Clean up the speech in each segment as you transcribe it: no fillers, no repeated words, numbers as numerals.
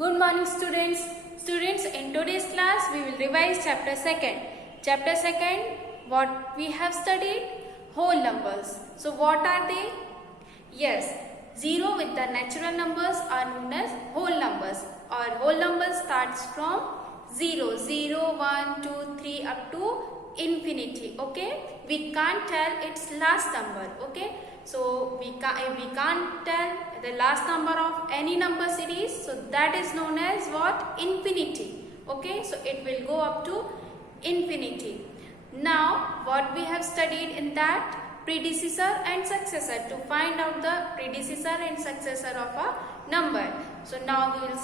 Good morning students. Students, in today's class we will revise chapter 2nd. Chapter 2nd, what we have studied? Whole numbers. So what are they? Yes, 0 with the natural numbers are known as whole numbers, or whole numbers starts from 0, 0, 1, 2, 3 up to infinity. Okay, we can't tell its last number. Okay, so we can't tell the last number of any number series, so that is known as what? Infinity. Okay, so it will go up to infinity. Now what we have studied in that? Predecessor and successor, to find out the predecessor and successor of a number. So now we will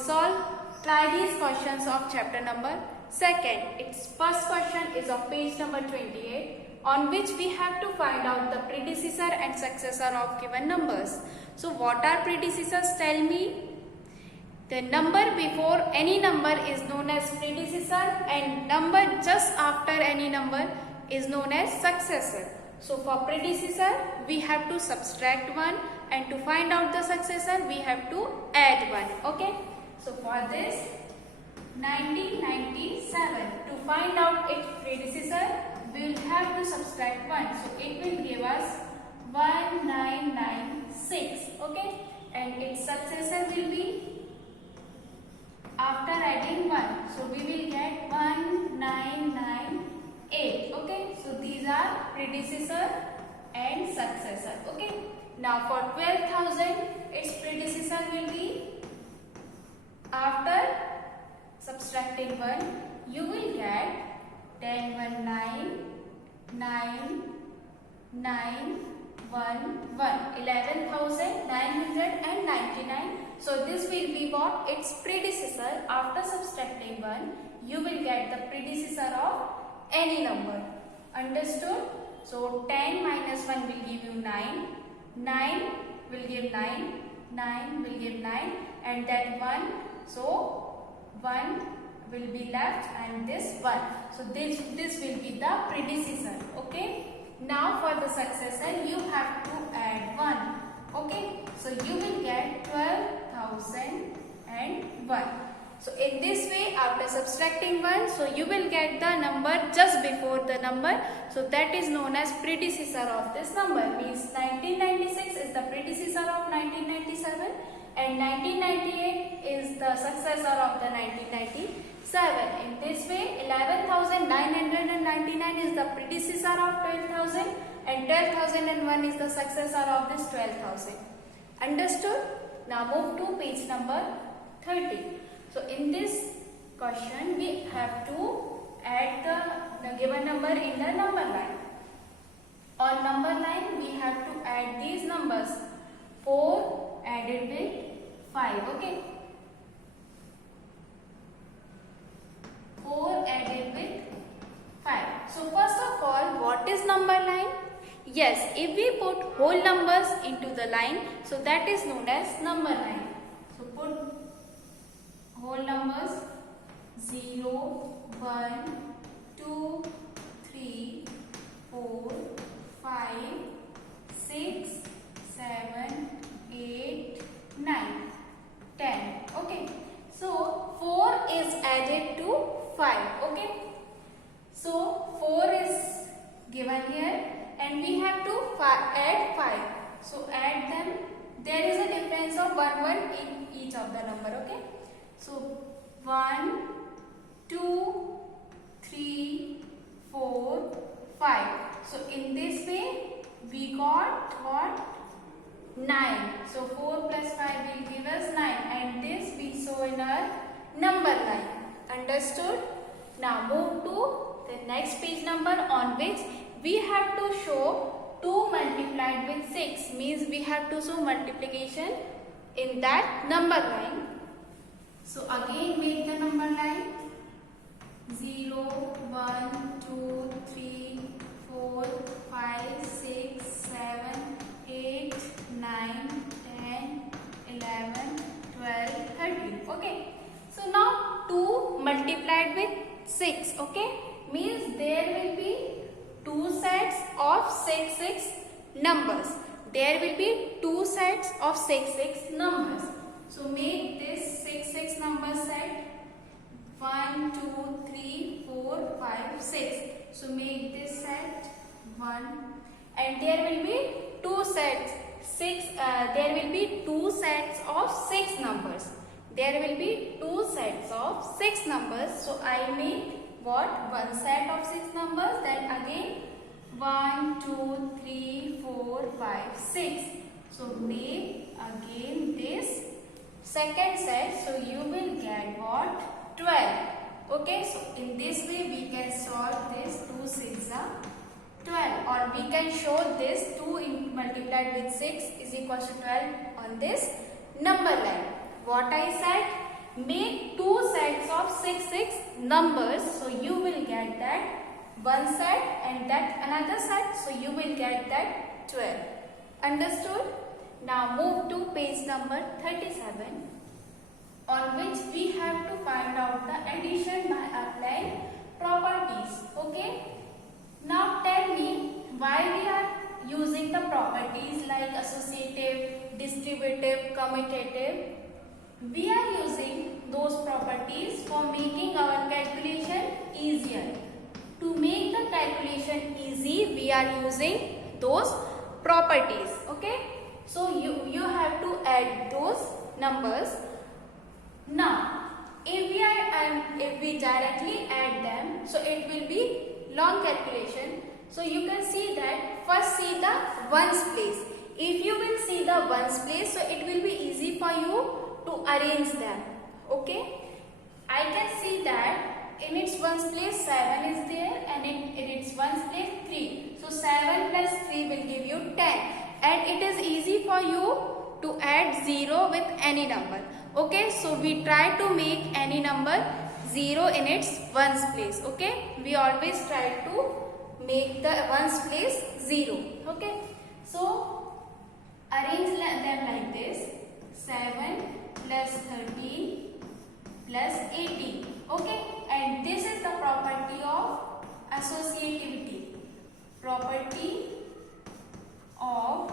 try these questions of chapter number 2nd. Its first question is of page number 28, on which we have to find out the predecessor and successor of given numbers. So what are predecessors? Tell me. The number before any number is known as predecessor, and number just after any number is known as successor. So for predecessor we have to subtract 1, and to find out the successor we have to add 1. Okay. So for this 1997, to find out its predecessor we will have to subtract 1. So it will give us 1996. Okay. And its successor will be after adding 1. So we will get 1998. Okay. So these are predecessor and successor. Okay. Now for 12,000, its predecessor will be after subtracting 1, you will get 10, 1, 9, 9, 9, 1, 1, 11,999. So this will be what? Its predecessor. After subtracting 1, you will get the predecessor of any number. Understood? So 10 minus 1 will give you 9, 9 will give 9, 9 will give 9, and that 1, so 1 will be left, and this 1. So this will be the predecessor. Okay. Now for the successor you have to add 1. Okay. So you will get 12,001. So in this way, after subtracting 1, so you will get the number just before the number. So that is known as predecessor of this number. Means 1996 is the predecessor of 1997, and 1998 is the successor of the 1997. In this way, 11,999 is the predecessor of 12,000, and 12,001 is the successor of this 12,000. Understood? Now move to page number 30. So in this question we have to add the given number in the number line. On number line we have to add these numbers. 4 added with 5. Okay. 4 added with 5. So first of all, what is number line? Yes, if we put whole numbers into the line, so that is known as number line. So put whole numbers 0, 1, 2, 3, 4, 5, 6, 7, 8, 9, 10. Okay. So 4 is added to 5. Okay. So 4 is given here, and we have to add 5. So add them. There is a difference of 1, 1 in each of the number. Okay. So 1, 2, 3, 4, 5. So in this way we got what? 9. So 4 plus 5 will give us 9, and this we show in our number line. Understood? Now move to the next page number, on which we have to show 2 multiplied with 6. Means we have to show multiplication in that number line. So again make the number line 0, 1, 2, 3, 4, 5, 6, 7, 8, 9, 10, 11, 12, 13. Okay. So now 2 multiplied with 6. Okay. Means there will be 2 sets of 6 numbers. There will be 2 sets of 6 numbers. So make this 6 number set. 1, 2, 3, 4, 5, 6. So make this set 1, and there will be two sets. There will be two sets of 6 numbers. There will be two sets of 6 numbers. So I make what? One set of 6 numbers. Then again 1, 2, 3, 4, 5, 6. So make again this second set. So you will get what? 12. Okay, so in this way we can solve this. 2 6 are 12, or we can show this 2 multiplied with 6 is equals to 12 on this number line. What I said, make two sets of 6 numbers, so you will get that one set and that another set, so you will get that 12. Understood? Now move to page number 37, on which we have to find out the addition by applying properties. Okay? Now tell me why we are using the properties like associative, distributive, commutative. We are using those properties for making our calculation easier. To make the calculation easy, we are using those properties. Okay? So you have to add those numbers. Now, if we directly add them, so it will be long calculation. So you can see that first see the ones place. If you will see the ones place, so it will be easy for you to arrange them. Okay? I can see that in its ones place 7 is there, and in its ones place 3. So 7 plus 3 will give you 10, and it is easy for you to add 0 with any number. Okay, so we try to make any number 0 in its ones place. Okay, we always try to make the ones place 0. Okay, so arrange them like this: 7 plus 13 plus 18. Okay, and this is the property of associativity. Property of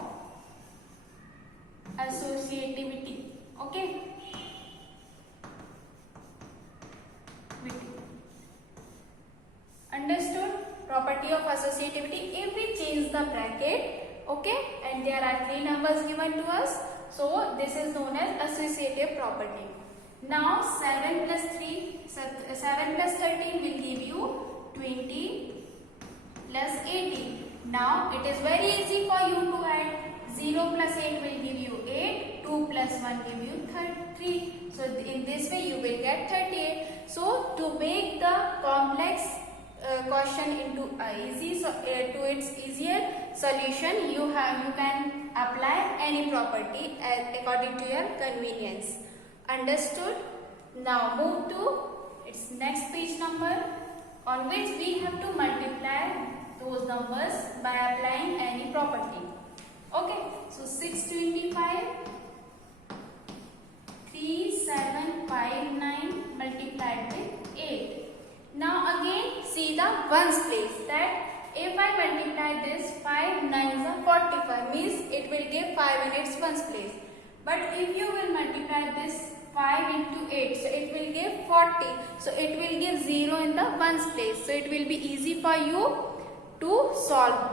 associativity. Okay. Understood? Property of associativity. If we change the bracket, okay, and there are 3 numbers given to us, so this is known as associative property. Now 7 plus 13 will give you 20 plus 18. Now it is very easy for you to add. 0 plus 8 will give you 8, 2 plus 1 give you 3. So in this way you will get 38. So to make the complex question into to its easier solution, you can apply any property according to your convenience. Understood? Now move to its next page number, on which we have to multiply those numbers by applying any property. Okay, so 625 3759 multiplied with 8. Now again see the ones place, that if I multiply this 5 9s are 45, means it will give 5 in its ones place. But if you will multiply this 5 into 8, so it will give 40. So it will give 0 in the ones place. So it will be easy for you to solve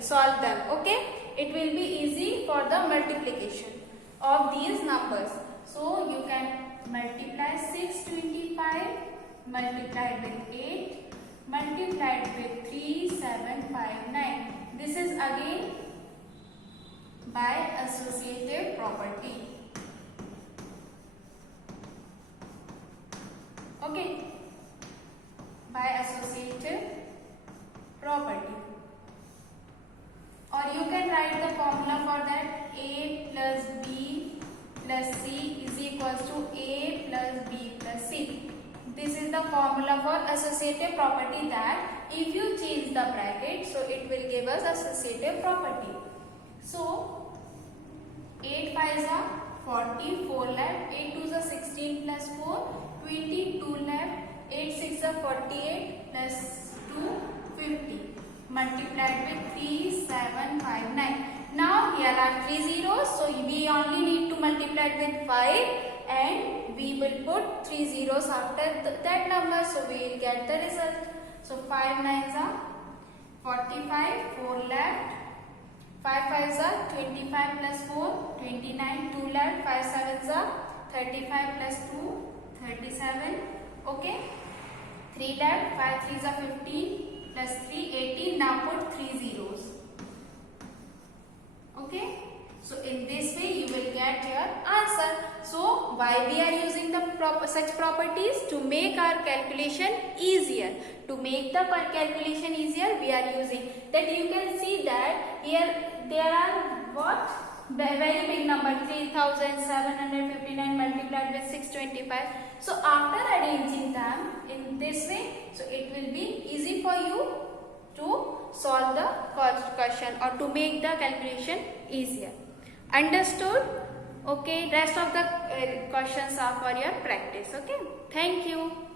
solve them. Okay, it will be easy for the multiplication of these numbers. So you can multiply 625 multiplied with 8 multiplied with 3759. This is again by associative property. Okay, by associative property. Or you can write the formula for that: A plus B plus C is equals to A plus B plus C. This is the formula for associative property, that if you change the bracket, so it will give us associative property. So 8 5s are 40, 4 left, 8 2s are 16 plus 4, 22 left, 8 6 are 48 plus 2, 50. Multiplied with 3759. Now here are 3 zeros, so we only need to multiply with 5 and we will put 3 zeros after that number, so we will get the result. So 5 nines are 45, 4 left, 5 fives are 25 plus 4, 29, 2 left, 5 sevens are 35 plus 2, 37, okay, 3 left, 5 threes are 15 plus 3, 18, now put 3 zeros, okay. So in this way you will get your answer. So why we are using the such properties? To make our calculation easier. To make the calculation easier, we are using that. You can see that here there are what? Very big number, 3759 multiplied with 625. So after arranging them in this way, so it will be easy for you to solve the question or to make the calculation easier. Understood? Okay, rest of the questions are for your practice. Okay, thank you.